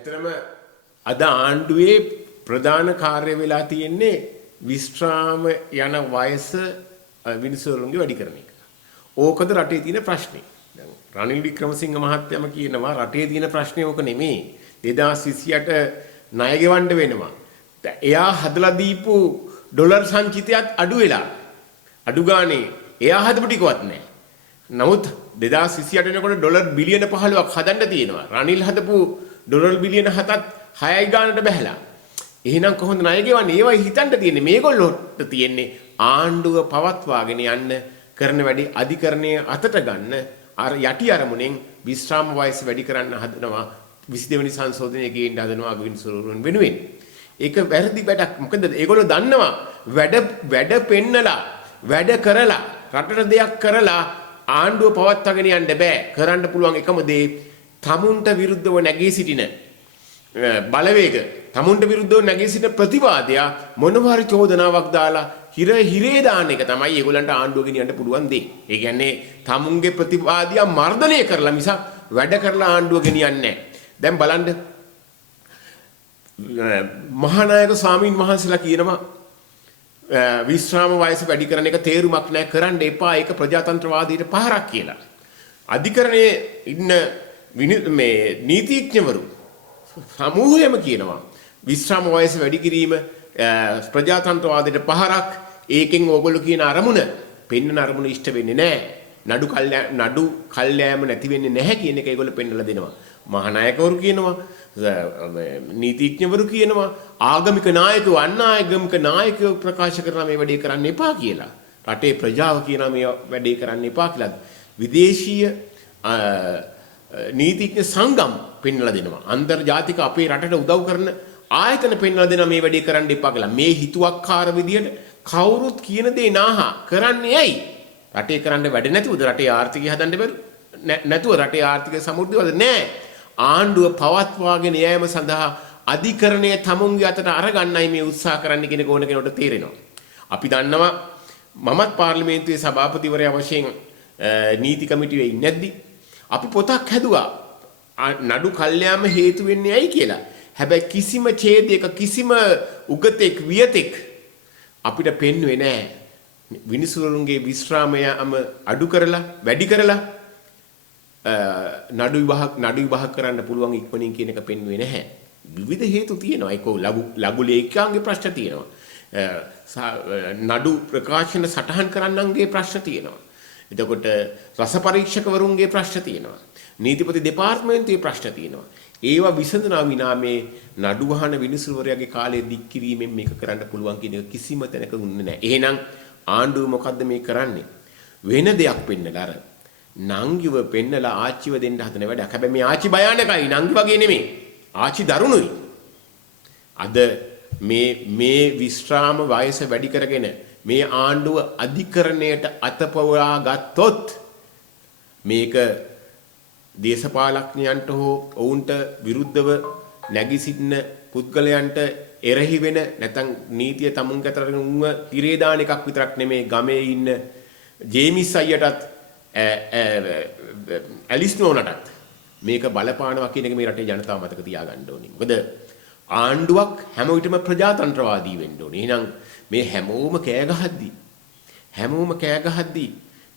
ඇත්තටම අද ආණ්ඩුවේ ප්‍රධාන කාර්ය වෙලා තියෙන්නේ විශ්‍රාම යන වයස මිනිස්සුන්ගේ වැඩි කරන එක. ඕකද රටේ තියෙන ප්‍රශ්නේ. දැන් රනිල් වික්‍රමසිංහ මහත්තයම කියනවා රටේ තියෙන ප්‍රශ්නේ ඕක නෙමෙයි. 2028 ණය ගෙවන්න වෙනවා. එයා හදලා දීපු ඩොලර් සංචිතයත් අඩු වෙලා. අඩු ගානේ එයා හදපු ටිකවත් නැහැ. නමුත් 2028 වෙනකොට ඩොලර් බිලියන 15ක් හදන්න තියෙනවා. රනිල් හදපු ඩොලර් බිලියන 7ත් 6යි ගානට බැහැලා. එහෙනම් කොහොමද ණය ගෙවන්නේ? ඒවයි හිතන්න තියෙන්නේ. මේගොල්ලොට තියෙන්නේ ආණ්ඩුව පවත්වාගෙන යන්න කරන වැඩි අධිකරණයේ අතට ගන්න අර යටි අරමුණෙන් විශ්‍රාම වයස වැඩි කරන්න හදනවා. 22 වෙනි සංශෝධනයේ ගේන්න හදනවා විනිසුරුන් වෙනුවෙන්. ඒක වැරදි වැඩක්. මොකද ඒගොල්ලෝ දන්නවා වැඩ පෙන්නලා වැඩ කරලා රටට දෙයක් කරලා ආණ්ඩුව පවත්වාගෙන යන්න බෑ. කරන්න පුළුවන් එකම දේ තමුන්ට විරුද්ධව නැගී සිටින බලවේග තමුන්ට විරුද්ධව නැගී සිටින ප්‍රතිවාදයා මොනවා හරි චෝදනාවක් දාලා හිරේ දාන එක තමයි ඒගොල්ලන්ට ආණ්ඩුව ගෙනියන්න පුළුවන් දේ. ඒ කියන්නේ තමුන්ගේ ප්‍රතිවාදියා මර්ධනය කරලා මිසක් වැඩ කරලා ආණ්ඩුව ගෙනියන්නේ නැහැ. දැන් බලන්න මහානායක ස්වාමීන් වහන්සේලා කියනවා විශ්‍රාම වයස වැඩි කරන එක තේරුමක් නැහැ කරන්න එපා ඒක ප්‍රජාතන්ත්‍රවාදීට පහරක් කියලා. අධිකරණයේ ඉන්න මේ නීතිඥවරු සමූහයම කියනවා විශ්‍රාම වයස වැඩි කිරීම ප්‍රජාතන්ත්‍රවාදයට පහරක්. ඒකෙන් ඕගොල්ලෝ කියන අරමුණ පෙන්වන අරමුණ ඉෂ්ට වෙන්නේ නැහැ. නඩු කල්යෑම නැති වෙන්නේ නැහැ කියන එක ඒගොල්ලෝ පෙන්වලා දෙනවා. මහානායකවරු කියනවා නීතිඥවරු කියනවා ආගමික නායකයෝ අනාගමික නායකයෝ ප්‍රකාශ කරන මේ වැඩේ කරන්න එපා කියලා. රටේ ප්‍රජාව කියනවා මේ වැඩේ කරන්න එපා කියලා. විදේශීය නීතිඥ සංගම් පෙන්වලා දෙනවා. අන්තර්ජාතික අපේ රටට උදව් කරන ආයතන පෙන්වලා දෙනවා මේ වැඩේ කරන්න එපා කියලා. මේ හිතුවක්කාර විදියට කවුරුත් කියන දේ නාහා කරන්නේ ඇයි? රටේ කරන්න වැඩ නැතුවද? රටේ ආර්ථිකය හදන්න බැරුව නැතුව රටේ ආර්ථික සමෘද්ධියද නැහැ. ආණ්ඩුව පවත්වාගෙන යෑම සඳහා අධිකරණය තමුන්ගේ අතට අරගන්නයි මේ උත්සාහ කරන්න කියන ඕන කෙනෙකුට තේරෙනවා. අපි දන්නවා මමත් පාර්ලිමේන්තුවේ සභාපතිවරයා වශයෙන් නීති කමිටුවේ ඉන්නේ නැද්දි අපි පොතක් හැදුවා නඩු කල්යාම හේතු වෙන්නේ ඇයි කියලා. හැබැයි කිසිම ඡේදයක කිසිම උගතෙක් වියතෙක් අපිට පෙන්වුවේ නැහැ. විනිසුරුන්ගේ විශ්‍රාමයම අඩු කරලා වැඩි කරලා නඩු විභාග කරන්න පුළුවන් ඉක්මනින් කියන එක පෙන්වුවේ නැහැ. විවිධ හේතු තියෙනවා. ඒක ලඝු ලේඛකයන්ගේ ප්‍රශ්න තියෙනවා. නඩු ප්‍රකාශන සටහන් කරන්නන්ගේ ප්‍රශ්න තියෙනවා. එතකොට රස පරීක්ෂකවරුන්ගේ ප්‍රශ්න තියෙනවා. නීතිපති දෙපාර්තමේන්තුවේ ප්‍රශ්න තියෙනවා. ඒවා විසඳනවා විනා මේ නඩු වහන විනිසුරුවරයාගේ කාලය දික් කිරීමෙන් මේක කරන්න පුළුවන් කියන එක කිසිම තැනක උන්නේ නැහැ. එහෙනම් ආණ්ඩුව මොකද්ද මේ කරන්නේ? වෙන දෙයක් පෙන්නලා අර නංගිව පෙන්නලා ආච්චිව දෙන්න හදන වැඩක්. හැබැයි මේ ආච්චි භයානකයි නංගි වගේ නෙමෙයි. ආච්චි දරුණුයි. අද මේ විශ්‍රාම වයස වැඩි කරගෙන මේ ආණ්ඩුව අධිකරණයට අතපොවා ගත්තොත් මේක දේශපාලඥයන්ට හෝ ඔවුන්ට විරුද්ධව නැගී සිටින පුද්ගලයන්ට එරෙහි වෙන නැත්නම් නීතිය තමුන් අතරම තිරේ දාන එකක් විතරක් නෙමේ ගමේ ඉන්න ජේමිස් අයියටත් ඇලිස් නෝනටත් මේක බලපානවා කියන එක මේ රටේ ජනතාව මතක තියාගන්න ඕනේ. මොකද ආණ්ඩුවක් හැම විටම ප්‍රජාතන්ත්‍රවාදී වෙන්න ඕනේ. එහෙනම් මේ හැමෝම කෑ ගහද්දී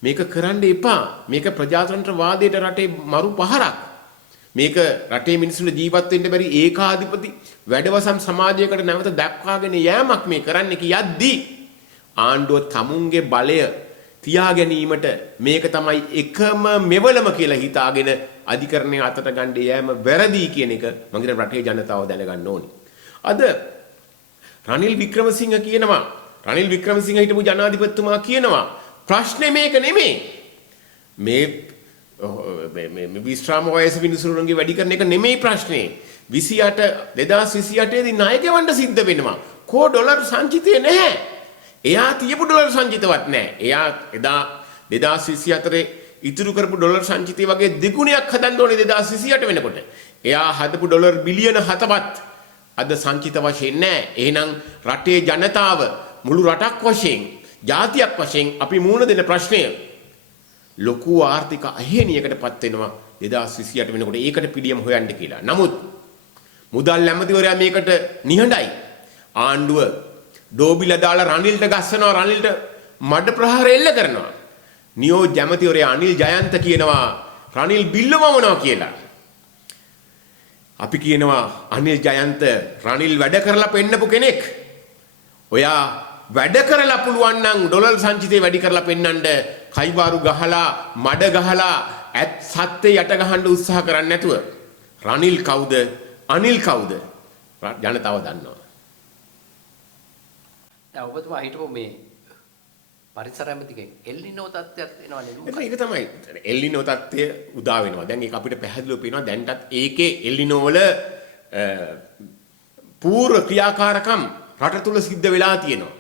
මේක කරන්න එපා. මේක ප්‍රජාතන්ත්‍රවාදයට රටේ මරු පහරක්. මේක රටේ මිනිස්සුන්ට ජීවත් වෙන්න බැරි ඒකාධිපති වැඩවසම් සමාජයකට නැවත දක්වාගෙන යෑමක් මේ කරන්න කියද්දී ආණ්ඩුව තමුන්ගේ බලය තියා ගැනීමට මේක තමයි එකම මෙවලම කියලා හිතාගෙන අධිකරණය අතට ගන්න යෑම වැරදි කියන එක මගේ රටේ ජනතාව දැනගන්න ඕනේ. අද රනිල් වික්‍රමසිංහ කියනවා රනිල් වික්‍රමසිංහ හිටපු ජනාධිපතිතුමා කියනවා ප්‍රශ්නේ මේක නෙමෙයි. මේ විශ්‍රාම වයස විනිසුරුන්ගේ වැඩි කරන එක නෙමෙයි ප්‍රශ්නේ. 2028 දී ණය ගෙවන්න සිද්ධ වෙනවා. කෝ ඩොලර් සංචිතය නැහැ. එයා තියපු ඩොලර් සංචිතවත් නැහැ. එයා එදා 2024 ඉතුරු කරපු ඩොලර් සංචිතය වගේ දෙගුණයක් හදන්න ඕනේ 2028 වෙනකොට. එයා හදපු ඩොලර් බිලියන 7වත් අද සංචිත වශයෙන් නැහැ. එහෙනම් රටේ ජනතාව මුළු රටක් වශයෙන් ජාතියක් වශයෙන් අපි මුහුණ දෙන ප්‍රශ්නය ලොකු ආර්ථික අහේනියකටපත් වෙනවා 2028 වෙනකොට ඒකට පිළියම් හොයන්න කියලා. නමුත් මුදල් ඇමතිවරයා මේකට නිහඬයි. ආණ්ඩුව ඩෝබිල දාලා රනිල්ට ගස්සනවා රනිල්ට මඩ ප්‍රහාර එල්ල කරනවා. නියෝජ්‍ය ඇමතිවරයා අනිල් ජයන්ත කියනවා රනිල් බිල්ලවමනවා කියලා. අපි කියනවා අනිල් ජයන්ත රනිල් වැඩ කරලා පෙන්නපු කෙනෙක්. ඔයා වැඩ කරලා පුළුවන් නම් ඩොලර් සංචිතය වැඩි කරලා පෙන්නන්න කයිවාරු ගහලා මඩ ගහලා ඇත් සත්ත්‍ය යට ගහන්න උත්සාහ කරන්නේ නැතුව රනිල් කවුද අනිල් කවුද ජනතාව දන්නවා. දැන් ඔබතුමා හිතමු මේ පරිසර ඇමතිගෙන් එල්නිනෝ තත්ත්වයක් වෙනවා නේද? ඒක තමයි එල්නිනෝ තත්ත්වය උදා වෙනවා. දැන් ඒක අපිට පැහැදිලිව පේනවා. දැන්ටත් ඒකේ එල්නිනෝ වල පූර්ව ක්‍රියාකාරකම් රට තුල සිද්ධ වෙලා තියෙනවා.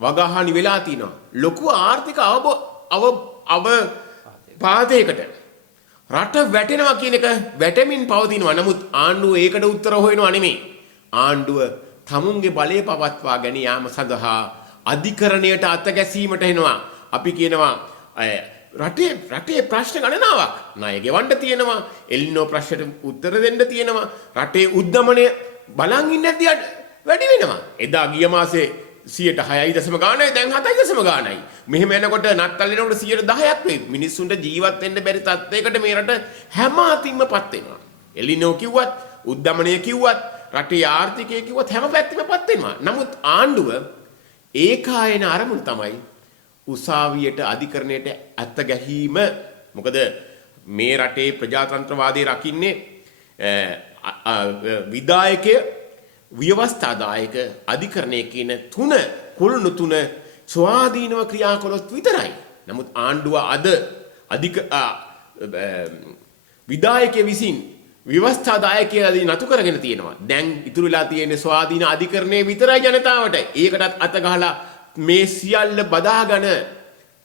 වගහානි වෙලා තියෙනවා. ලොකු ආර්ථික අවපාතයකට රට වැටෙනවා කියන එක වැටෙමින් පවතිනවා. නමුත් ආණ්ඩුව ඒකට උත්තර හොයනවා නෙමෙයි. ආණ්ඩුව තමුන්ගේ බලය පවත්වා ගැනීම යාම සඳහා අධිකරණයට අත ගැසීමට එනවා. අපි කියනවා රටේ ප්‍රශ්න ගණනාවක් ණය ගෙවන්න තියෙනවා. එල්නිනෝ ප්‍රශ්නට උත්තර දෙන්න තියෙනවා. රටේ උද්දමනය බලන් ඉන්නේ නැති වැඩි වෙනවා. එදා ගිය මාසේ 6.6 ගානයි දැන් 7 ගානයි. මෙහෙම යනකොට නත්තල් වෙනකොට 10ක් වෙයි. මිනිස්සුන්ට ජීවත් වෙන්න බැරි තත්යකට මේ රට හැම අතින්මපත් වෙනවා. එල්නිනෝ කිව්වත්, උද්දමනය කිව්වත්, රටේ ආර්ථිකය කිව්වත් හැම පැත්තෙමපත් වෙනවා. නමුත් ආණ්ඩුව ඒකායන අරමුණ තමයි උසාවියට අධිකරණයට ඇත්ත ගැහිම. මොකද මේ රටේ ප්‍රජාතන්ත්‍රවාදය රකින්නේ විධායකය, ව්‍යවස්ථාදායක, අධිකරණය කියන කුළුණු තුන ස්වාධීනව ක්‍රියා කළොත් විතරයි. නමුත් ආණ්ඩුව අද විධායකය විසින් ව්‍යවස්ථාදායකයදී නතු කරගෙන තියෙනවා. දැන් ඉතුරු වෙලා තියෙන ස්වාධීන අධිකරණය විතරයි ජනතාවට. ඒකටත් අත ගහලා මේ සියල්ල බදාගෙන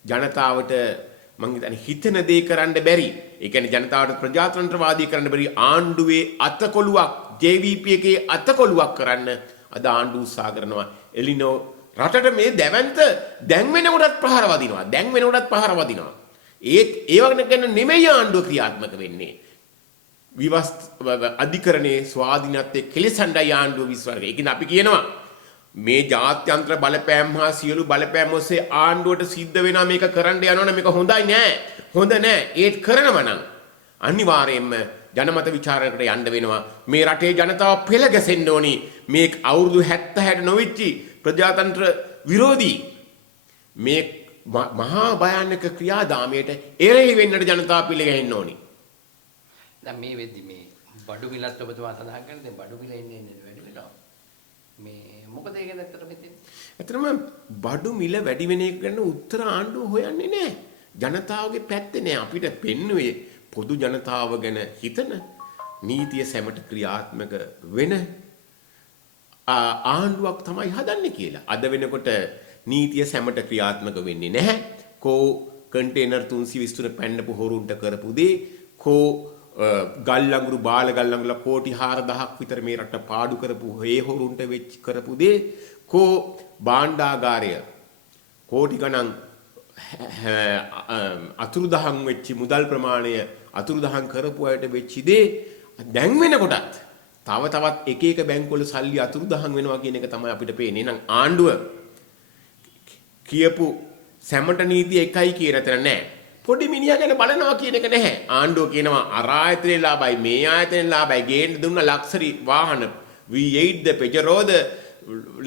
ජනතාවට මං හිතන්නේ හිතන දේ කරන්න බැරි. ඒ කියන්නේ ජනතාවට ප්‍රජාතන්ත්‍රවාදී කරන්න බැරි ආණ්ඩුවේ අතකොළුවක්, JVP එකේ අතකොළුවක් කරන්න අද ආණ්ඩුව උත්සාහ කරනවා. එලිනෝ රටට මේ දැවැන්ත දැන් වෙනකොටත් ප්‍රහාර වදිනවා. දැන් වෙනකොටත් ප්‍රහාර වදිනවා. ඒත් ඒ වගේ ගැන නෙමෙයි ආණ්ඩුව ක්‍රියාත්මක වෙන්නේ. අධිකරණයේ ස්වාධීනත්වයේ කෙලෙසණ්ඩයි ආණ්ඩුව විශ්වාස කරන්නේ. ඒකින් අපි කියනවා මේ ජාත්‍යන්තර බලපෑම් හා සියලු බලපෑම් ඔස්සේ ආණ්ඩුවට සිද්ධ වෙනා මේක කරන්න යනවනේ මේක හොඳයි නෑ. හොඳ නෑ. ඒත් කරනවා නම් අනිවාර්යයෙන්ම ජනමත විචාරණයකට යන්න වෙනවා. මේ රටේ ජනතාව පෙළ ගැසෙන්න ඕනි. මේ අවුරුදු 70 නොවිච්චි ප්‍රජාතන්ත්‍ර විරෝධී මේ මහා භයානක ක්‍රියාදාමයට එරෙහි වෙන්නට ජනතාව පිළිගැහෙන්න ඕනි. දැන් මේ වෙද්දි මේ බඩු මිලත් ඔබතුමා සඳහන් කරන දැන් බඩු මිල එන්නේ වැඩි වෙනවා. මේ මොකද ඒක ඇත්තටම හිතෙන්නේ? ඇත්තටම බඩු මිල වැඩි වෙන එක ගැන උත්තර ආණ්ඩුව හොයන්නේ නැහැ. ජනතාවගේ පැත්තේ නෑ. අපිට පෙන්නුවේ පොදු ජනතාව ගැන හිතන නීතිය සැමට ක්‍රියාත්මක වෙන ආණ්ඩුවක් තමයි හදන්නේ කියලා. අද වෙනකොට නීතිය සැමට ක්‍රියාත්මක වෙන්නේ නැහැ. කෝ කන්ටේනර් 323 පැන්නපු හොරුන්ට කරපු දේ, කෝ ගල් ලඟුරු බාල ගල් ලඟුලා කෝටි 4000ක් විතර මේ රට පාඩු කරපු හේ හොරුන්ට වෙච්ච කරපු දේ, කෝ භාණ්ඩාගාරය කෝටි ගණන් අතුරුදහන් වෙච්ච මුදල් ප්‍රමාණය අතුරුදහන් කරපු අයට වෙච්ච දේ දැන් වෙනකොටත් තව තවත් එක එක බැංකුවල සල්ලි අතුරුදහන් වෙනවා කියන එක තමයි අපිට පේන්නේ. එහෙනම් ආණ්ඩුව කියපු සැමට නීතිය එකයි කියන තැන නෑ. පොඩි මිනිහා ගැන බලනවා කියන එක නැහැ. ආණ්ඩුව කියනවා අර ආයතනයේ ලාභයි මේ ආයතනයේ ලාභයි ගේන්න දුන්න ලක්ෂරි වාහන V8ද පෙජරෝද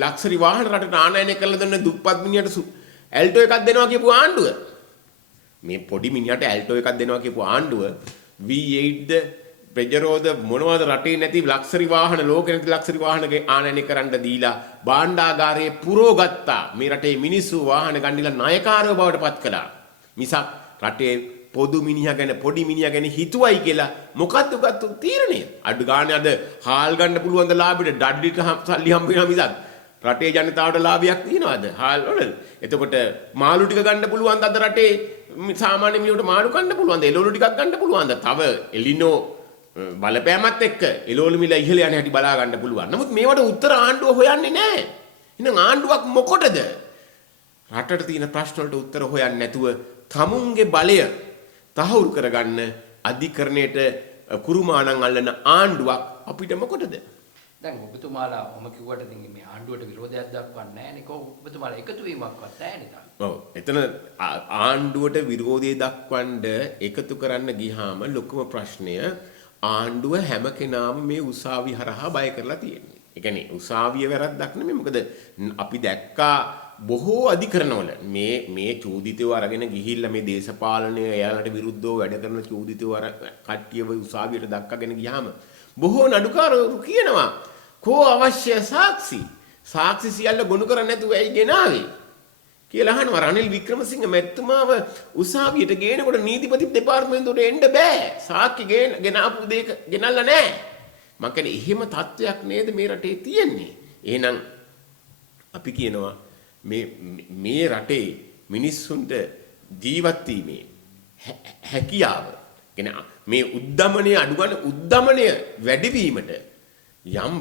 ලක්ෂරි වාහන රටට ආනයනය කරලා දුන්න දුප්පත් මිනිහට ඇල්ටෝ එකක් දෙනවා කියපු ආණ්ඩුව. මේ පොඩි මිනිහට ඇල්ටෝ එකක් දෙනවා කියපු ආණ්ඩුව V8ද පෙජරෝද මොනවද රටේ නැති ලක්ෂරි වාහන ලෝකෙ නැති ලක්ෂරි වාහන ආනයනය කරන්න දීලා භාණ්ඩාගාරයේ පුරෝගත්තා. මේ රටේ මිනිස්සු වාහන ගන්නilla ණයකාරයෝ බවට පත් කළා. මිසක් රටේ පොදු මිනිහා ගැන පොඩි මිනිහා ගැන හිතුවයි කියලා මොකද්ද ගත්තු තීරණය? අඩු ගානේ අද හාල් ගන්න පුළුවන් ද ලාභෙට ඩඩ්ලිට සල්ලි හම්බ වෙනවා මිසක් රටේ ජනතාවට ලාභයක් තියනවද? හාල් වල. එතකොට මාළු ටික ගන්න පුළුවන් ද අද රටේ සාමාන්‍ය මිනිහට මාළු ගන්න පුළුවන්ද? එළවලු ටිකක් ගන්න පුළුවන්ද? තව එලිනෝ බලපෑමත් එක්ක එළවලු මිල ඉහළ යන හැටි බලා ගන්න පුළුවන්. නමුත් මේවට උත්තර ආණ්ඩුව හොයන්නේ නැහැ. එහෙනම් ආණ්ඩුවක් මොකටද? රටට තියෙන ප්‍රශ්න වලට උත්තර හොයන්නේ නැතුව තමුන්ගේ බලය තහවුරු කරගන්න අධිකරණයට කුරුමානම් අල්ලන ආණ්ඩුවක් අපිට මොකටද? දැන් ඔබතුමාලා ඔම කිව්වට ඉතින් මේ ආණ්ඩුවට විරෝධයක් දක්වන්නේ නැහැ නේ. කොහොම ඔබතුමාලා එකතු වීමක්වත් නැහැ නේ තාම. ඔව්. එතන ආණ්ඩුවට විරෝධය දක්වන්න එකතු කරන්න ගියාම ලොකුම ප්‍රශ්නය ආණ්ඩුව හැම කෙනාම මේ උසාවි හරහා බය කරලා තියෙන්නේ. ඒ කියන්නේ උසාවිය වැරද්දක් නෙමෙයි. මොකද අපි දැක්කා බොහෝ අධිකරණවල මේ චෝදිතයෝ අරගෙන ගිහිල්ලා මේ දේශපාලනය එයාලට විරුද්ධව වැඩ කරන චෝදිතයෝ අර කට්ටියව උසාවියට දක්කගෙන ගියාම බොහෝ නඩුකාරවරු කියනවා කෝ අවශ්‍ය සාක්ෂි සියල්ල ගොනු කරන්නේ නැතුව ඇයි ගෙනාවේ කියලා අහනවා. රනිල් වික්‍රමසිංහ මැතිතුමාව උසාවියට ගේනකොට නීතිපති දෙපාර්තමේන්තුවට එන්න බෑ. සාක්ෂි ගෙනාපු දෙයක ගෙනල්ලා නැහැ. මම කියන්නේ එහෙම තත්වයක් නේද මේ රටේ තියෙන්නේ. එහෙනම් අපි කියනවා මේ රටේ මිනිස්සුන්ට ජීවත් වීමේ හැකියාව කියන්නේ මේ උද්දමනය අඩුගන්න උද්දමනය වැඩිවීමට යම්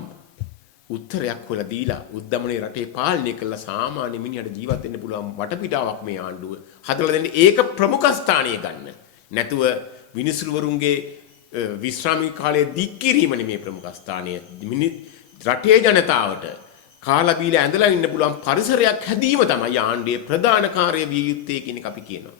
උත්තරයක් හොයලා දීලා උද්දමනයේ රටේ පාලනය කළා සාමාන්‍ය මිනිහට ජීවත් වෙන්න පුළුවන් වටපිටාවක් මේ ආණ්ඩුව හදලා දෙන්නේ. ඒක ප්‍රමුඛ ස්ථානීය ගන්න. නැතුව විනිසුරුවරුන්ගේ විශ්‍රාමික කාලයේ දික් කිරීම නෙමේ ප්‍රමුඛ ස්ථානීය. රටේ ජනතාවට කාලා බීලා ඇඳලා ඉන්න පුළුවන් පරිසරයක් හැදීම තමයි ආණ්ඩුවේ ප්‍රධාන කාර්ය විය යුත්තේ කියන එක අපි කියනවා.